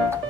Thank uh you. -huh.